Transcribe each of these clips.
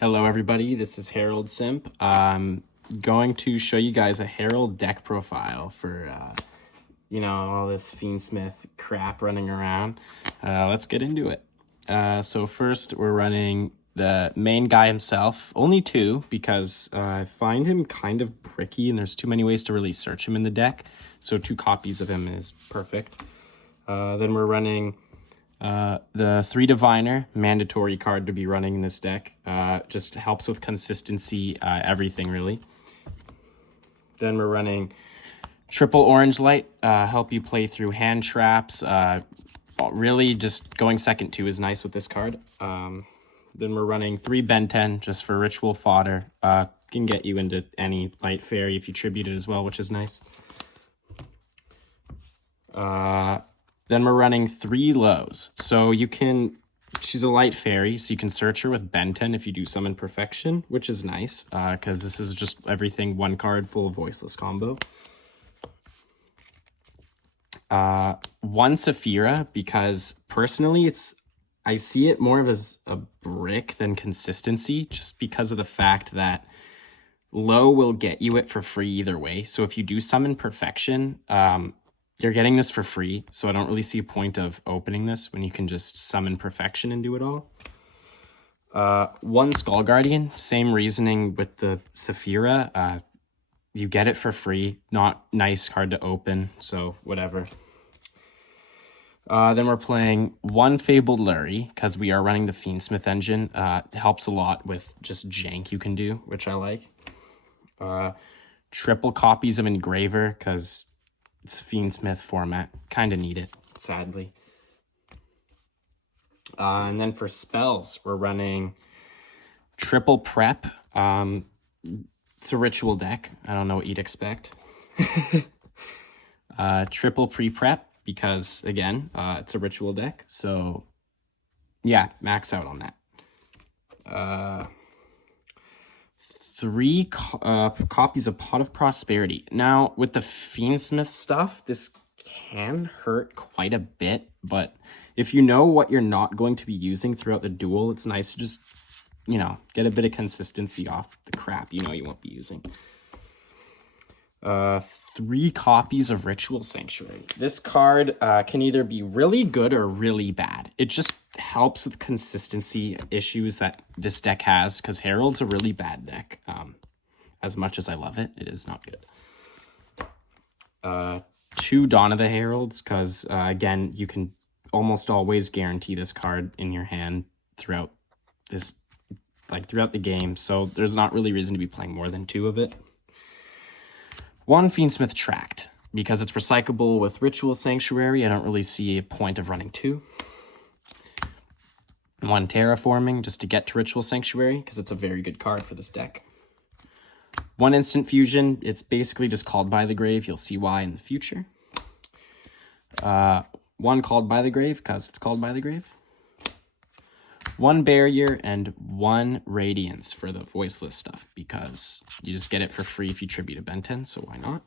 Hello everybody, this is Herald Simp. I'm going to show you guys a Herald deck profile for, all this Fiendsmith crap running around. Let's get into it. So first we're running the main guy himself, only two, because I find him kind of bricky and there's too many ways to really search him in the deck. So 2 copies of him is perfect. Then we're running the 3 Diviner, mandatory card to be running in this deck. Just helps with consistency, everything really. Then we're running triple Orange Light, help you play through hand traps. Really just going second 2 is nice with this card. Then we're running 3 Ben 10 just for ritual fodder. Can get you into any light fairy if you tribute it as well, which is nice. Then we're running 3 lows. So she's a light fairy, so you can search her with Ben 10 if you do summon Perfection, which is nice, because this is just everything 1 card full of Voiceless combo. 1 Saphira, because personally I see it more of as a brick than consistency, just because of the fact that low will get you it for free either way. So if you do summon Perfection, you're getting this for free, so I don't really see a point of opening this when you can just summon Perfection and do it all. 1 Skull Guardian, same reasoning with the Saphira. You get it for free, not nice card to open, so whatever. Then we're playing 1 Fabled Lurie, because we are running the Fiendsmith engine. It helps a lot with just jank you can do, which I like. Triple copies of Engraver, because it's Fiendsmith format. Kind of need it, sadly. And then for spells, we're running triple prep. It's a ritual deck. I don't know what you'd expect. Triple pre-prep, because, again, it's a ritual deck. So, yeah, max out on that. 3 copies of Pot of Prosperity. Now, with the Fiendsmith stuff, this can hurt quite a bit, but if you know what you're not going to be using throughout the duel, it's nice to just, get a bit of consistency off the crap you won't be using. 3 copies of Ritual Sanctuary. This card can either be really good or really bad. It just helps with consistency issues that this deck has, because Herald's a really bad deck. As much as I love it, it is not good. 2 Dawn of the Heralds, because again, you can almost always guarantee this card in your hand throughout the game, so there's not really reason to be playing more than 2 of it. 1 Fiendsmith Tract, because it's recyclable with Ritual Sanctuary. I don't really see a point of running 2. 1 Terraforming, just to get to Ritual Sanctuary, because it's a very good card for this deck. 1 Instant Fusion, it's basically just Called by the Grave. You'll see why in the future. 1 Called by the Grave, because it's Called by the Grave. 1 Barrier, and 1 Radiance for the Voiceless stuff, because you just get it for free if you tribute a Ben 10, so why not?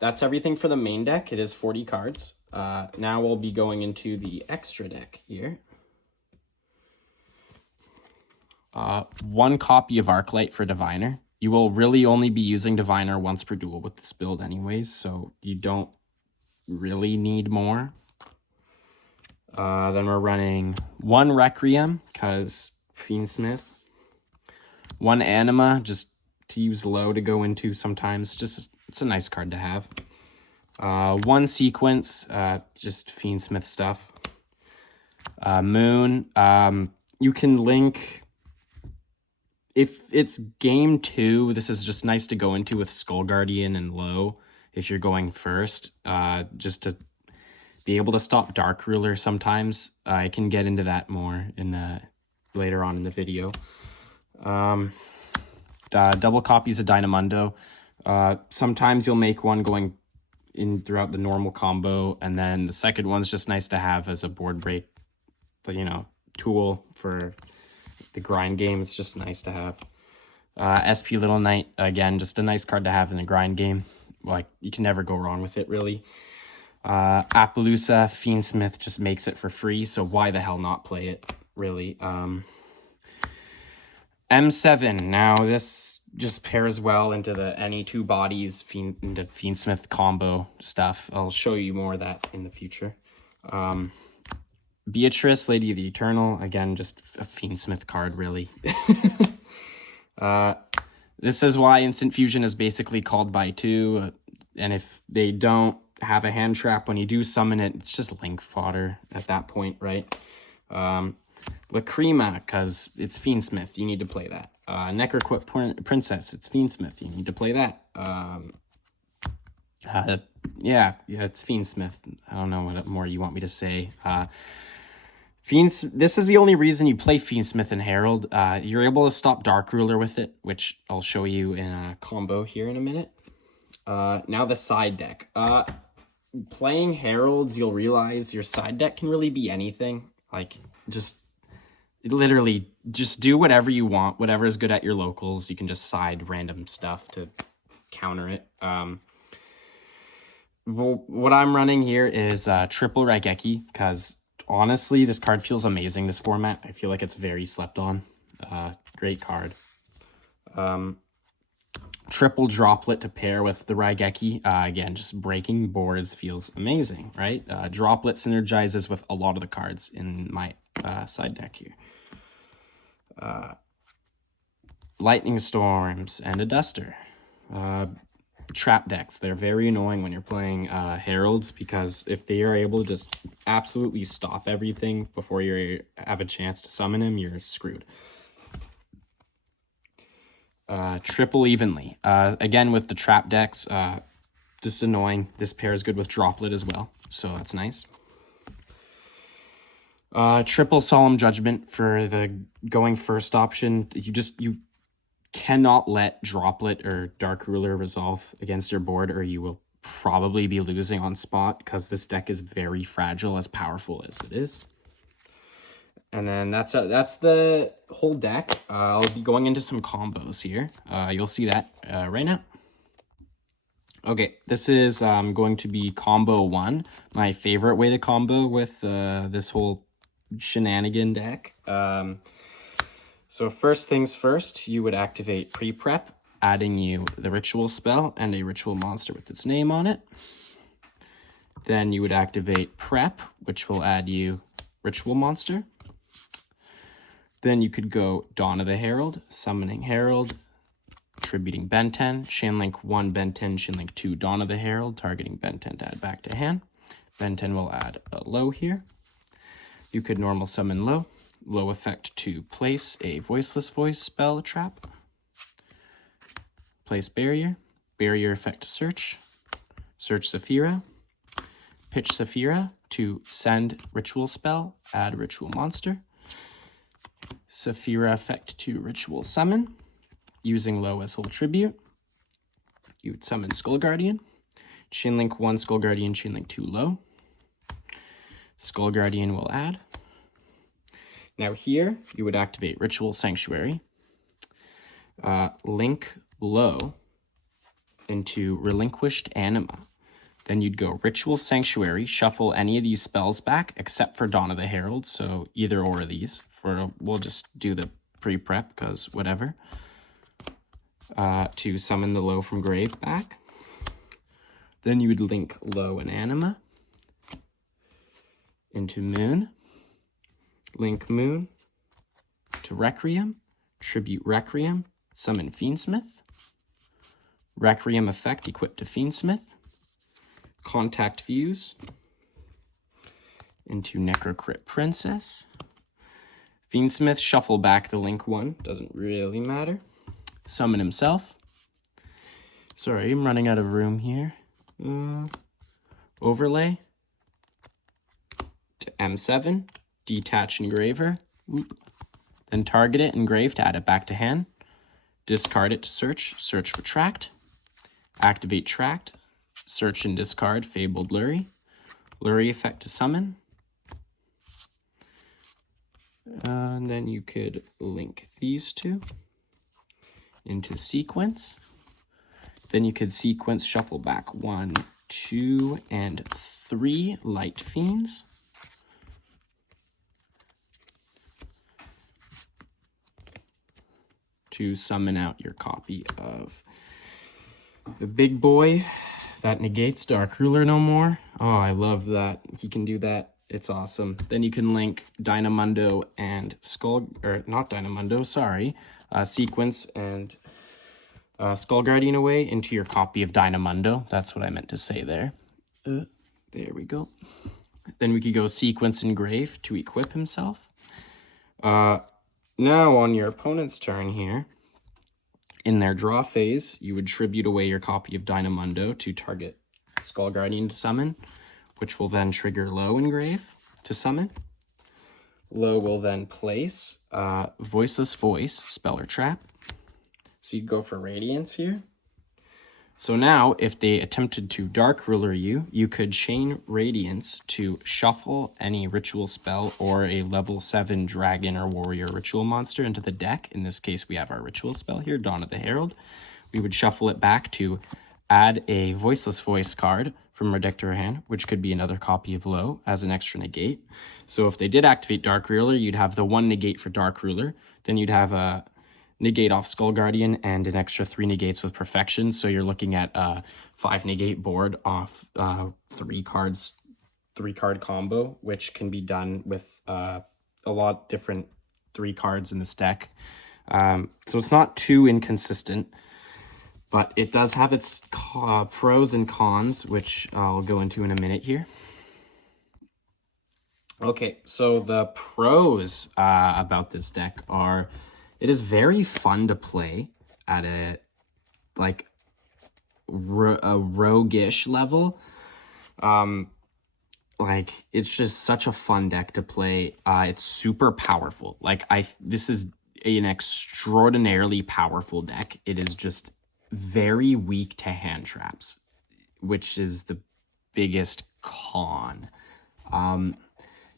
That's everything for the main deck. It is 40 cards. Now we'll be going into the extra deck here. 1 copy of Arclight for Diviner. You will really only be using Diviner once per duel with this build anyways, so you don't really need more. Then we're running 1 Requiem, because Fiendsmith. 1 Anima, just to use low to go into sometimes. Just, it's a nice card to have. 1 Sequence, just Fiendsmith stuff. Moon, you can link, if it's game 2, this is just nice to go into with Skull Guardian and low if you're going first, just to be able to stop Dark Ruler sometimes. I can get into that more later on in the video. Double copies of Dynamundo. Sometimes you'll make one going in throughout the normal combo, and then the second one's just nice to have as a board break, tool for the grind game. It's just nice to have. SP Little Knight, again, just a nice card to have in the grind game. You can never go wrong with it, really. Appaloosa, Fiendsmith just makes it for free, so why the hell not play it? really. M7. Now this just pairs well into the any two bodies into Fiendsmith combo stuff. I'll show you more of that in the future. Beatrice, Lady of the Eternal. Again, just a Fiendsmith card, really. This is why Instant Fusion is basically called by two. And if they don't have a hand trap when you do summon it, it's just link fodder at that point, right? Lacrima, because it's Fiendsmith, you need to play that. Necroquip Princess, it's Fiendsmith, you need to play that. Yeah, it's Fiendsmith. I don't know what more you want me to say. This is the only reason you play Fiendsmith and Herald. You're able to stop Dark Ruler with it, which I'll show you in a combo here in a minute. Now the side deck. Playing Heralds, you'll realize your side deck can really be anything. Like, literally, just do whatever you want. Whatever is good at your locals. You can just side random stuff to counter it. Well, what I'm running here is triple Raigeki, because honestly, this card feels amazing, this format. I feel like it's very slept on. Great card. Triple Droplet to pair with the Raigeki. Again, just breaking boards feels amazing, right? Droplet synergizes with a lot of the cards in my side deck here. Lightning Storms and a Duster. Trap decks. They're very annoying when you're playing Heralds, because if they are able to just absolutely stop everything before you have a chance to summon him, you're screwed. Triple Evenly. Again, with the trap decks, just annoying. This pair is good with Droplet as well, so that's nice. Triple Solemn Judgment for the going first option. You cannot let Droplet or Dark Ruler resolve against your board, or you will probably be losing on spot, because this deck is very fragile, as powerful as it is. And then that's the whole deck. I'll be going into some combos here. You'll see that right now. Okay, this is going to be combo 1, my favorite way to combo with this whole shenanigan deck. So first things first, you would activate pre-prep, adding you the ritual spell and a ritual monster with its name on it. Then you would activate prep, which will add you ritual monster. Then you could go Dawn of the Herald, summoning Herald, tributing Ben 10, chain link 1 Ben 10, chain link 2 Dawn of the Herald, targeting Ben 10 to add back to hand. Ben 10 will add a low here. You could normal summon low. Low effect to place a Voiceless Voice spell trap. Place barrier. Barrier effect to search. Search Saphira. Pitch Saphira to send ritual spell. Add ritual monster. Saphira effect to ritual summon. Using low as whole tribute. You would summon Skull Guardian. Chain link 1 Skull Guardian, chain link 2 low. Skull Guardian will add. Now here, you would activate Ritual Sanctuary, link low into Relinquished Anima. Then you'd go Ritual Sanctuary, shuffle any of these spells back except for Dawn of the Herald, so either or of these. We'll just do the pre-prep, because whatever. To summon the low from grave back. Then you would link low and Anima into Moon. Link Moon to Requiem, tribute Requiem, summon Fiendsmith. Requiem effect equipped to Fiendsmith. Contact Fuse into Necroquip Princess. Fiendsmith, shuffle back the link 1, doesn't really matter. Summon himself. Sorry, I'm running out of room here. Overlay to M7. Detach Engraver, then target it, engrave to add it back to hand. Discard it to search for Tract. Activate Tract, search and discard Fabled Lurie. Lurie effect to summon. And then you could link these two into sequence. Then you could sequence shuffle back 1, 2, and 3 Light Fiends. to summon out your copy of the big boy that negates Dark Ruler no more. Oh, I love that. He can do that. It's awesome. Then you can link Dynamundo and Sequence and Skull Guardian away into your copy of Dynamundo. That's what I meant to say there. There we go. Then we could go Sequence Engrave to equip himself. Now on your opponent's turn here, in their draw phase, you would tribute away your copy of Dynamundo to target Skull Guardian to summon, which will then trigger Low Engrave to summon. Low will then place Voiceless Voice, Speller Trap. So you'd go for Radiance here. So now, if they attempted to Dark Ruler you, you could chain Radiance to shuffle any ritual spell or a level 7 dragon or warrior ritual monster into the deck. In this case, we have our ritual spell here, Dawn of the Herald. We would shuffle it back to add a Voiceless Voice card from our deck to our hand, which could be another copy of Low as an extra negate. So if they did activate Dark Ruler, you'd have the 1 negate for Dark Ruler. Then you'd have a negate off Skull Guardian and an extra 3 negates with Perfection. So you're looking at a 5 negate board off 3-card combo, which can be done with a lot different 3 cards in this deck. So it's not too inconsistent, but it does have its pros and cons, which I'll go into in a minute here. Okay, so the pros about this deck are it is very fun to play at a roguish level. It's just such a fun deck to play. It's super powerful. This is an extraordinarily powerful deck. It is just very weak to hand traps, which is the biggest con.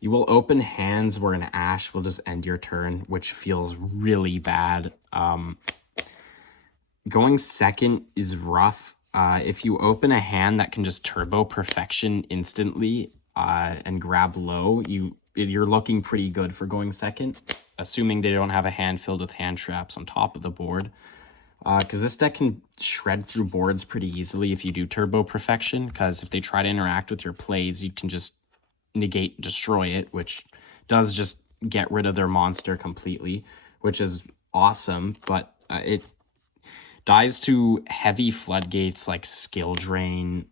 You will open hands where an Ash will just end your turn, which feels really bad. Going second is rough. If you open a hand that can just turbo Perfection instantly and grab Low, you're looking pretty good for going second, assuming they don't have a hand filled with hand traps on top of the board. Because this deck can shred through boards pretty easily if you do turbo Perfection, because if they try to interact with your plays, you can just negate, destroy it, which does just get rid of their monster completely, which is awesome, but it dies to heavy floodgates like Skill Drain,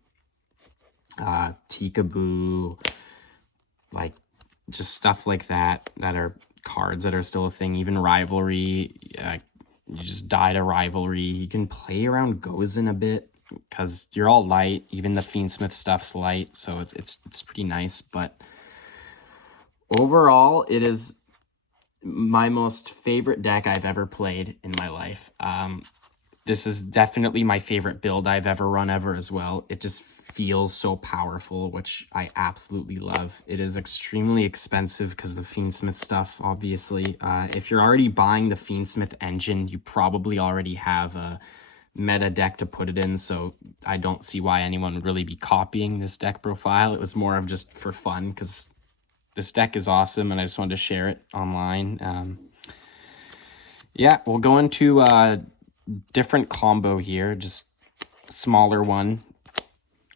Tikaboo, just stuff like that are cards that are still a thing. Even Rivalry, you just die to Rivalry. You can play around Gozen a bit because you're all light. Even the Fiendsmith stuff's light, so it's pretty nice. But overall, it is my most favorite deck I've ever played in my life. This is definitely my favorite build I've ever run as well. It just feels so powerful, which I absolutely love. It is extremely expensive because the Fiendsmith stuff, obviously. If you're already buying the Fiendsmith engine, you probably already have a meta deck to put it in, so I don't see why anyone would really be copying this deck profile. It was more of just for fun because this deck is awesome and I just wanted to share it online. Yeah, we'll go into a different combo here, just smaller one,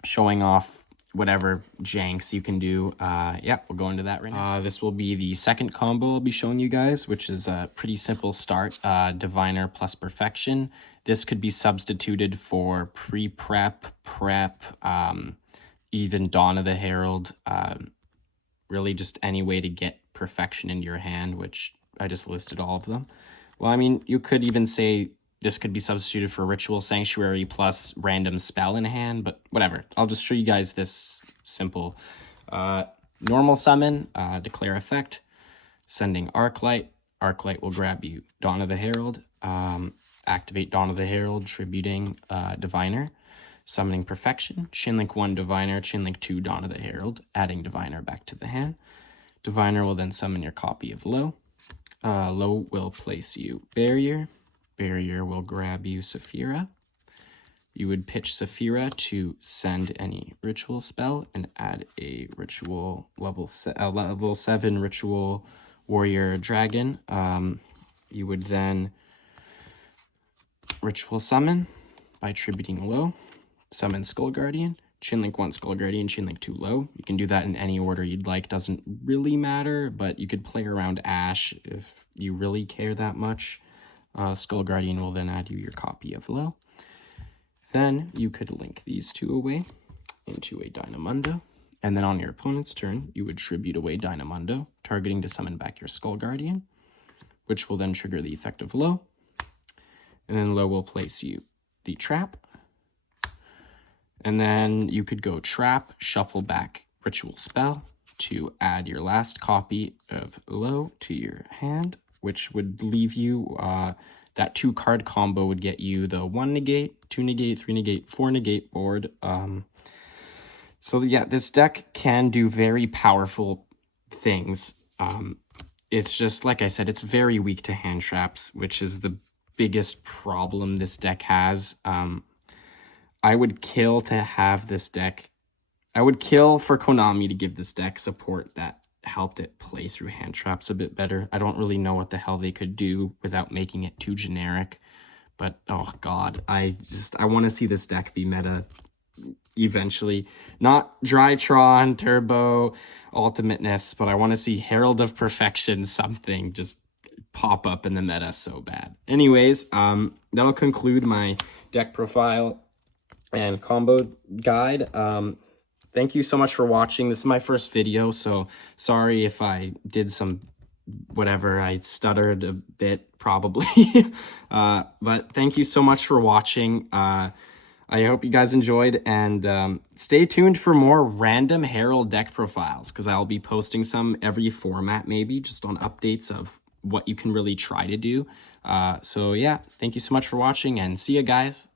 showing off whatever janks you can do. Yeah, we'll go into that right now. This will be the second combo I'll be showing you guys, which is a pretty simple start. Diviner plus Perfection. This could be substituted for pre-prep, prep, even Dawn of the Herald. Really just any way to get Perfection into your hand, which I just listed all of them. Well, I mean, you could even say this could be substituted for Ritual Sanctuary plus random spell in hand, but whatever. I'll just show you guys this simple. Normal summon, declare effect, sending Arclight. Arclight will grab you Dawn of the Herald. Activate Dawn of the Herald, tributing Diviner. Summoning Perfection. Chainlink 1 Diviner, Chainlink 2 Dawn of the Herald, adding Diviner back to the hand. Diviner will then summon your copy of Low. Low will place you Barrier. Barrier will grab you Saphira. You would pitch Saphira to send any ritual spell and add a ritual level 7 ritual warrior dragon. You would then Ritual Summon by attributing low. Summon Skull Guardian. Chainlink 1 Skull Guardian, Chainlink 2 low. You can do that in any order you'd like. Doesn't really matter, but you could play around Ash if you really care that much. Skull Guardian will then add you your copy of low. Then you could link these two away into a Dynamundo. And then on your opponent's turn, you would tribute away Dynamundo, targeting to summon back your Skull Guardian, which will then trigger the effect of low. And then low will place you the trap. And then you could go trap, shuffle back Ritual Spell to add your last copy of low to your hand, which would leave you, that 2-card combo would get you the 1 negate, 2 negate, 3 negate, 4 negate board. So yeah, this deck can do very powerful things. It's just, like I said, it's very weak to hand traps, which is the biggest problem this deck has. I would kill to have this deck. I would kill for Konami to give this deck support that helped it play through hand traps a bit better. I don't really know what the hell they could do without making it too generic. But, oh god, I want to see this deck be meta eventually. Not Drytron, Turbo, Ultimateness, but I want to see Herald of Perfection, something just pop up in the meta so bad. Anyways, that'll conclude my deck profile and combo guide. Thank you so much for watching. This is my first video, so sorry if I did some whatever. I stuttered a bit, probably. But thank you so much for watching. I hope you guys enjoyed, and stay tuned for more random Herald deck profiles, because I'll be posting some every format, maybe, just on updates of what you can really try to do. So yeah, thank you so much for watching, and see you guys.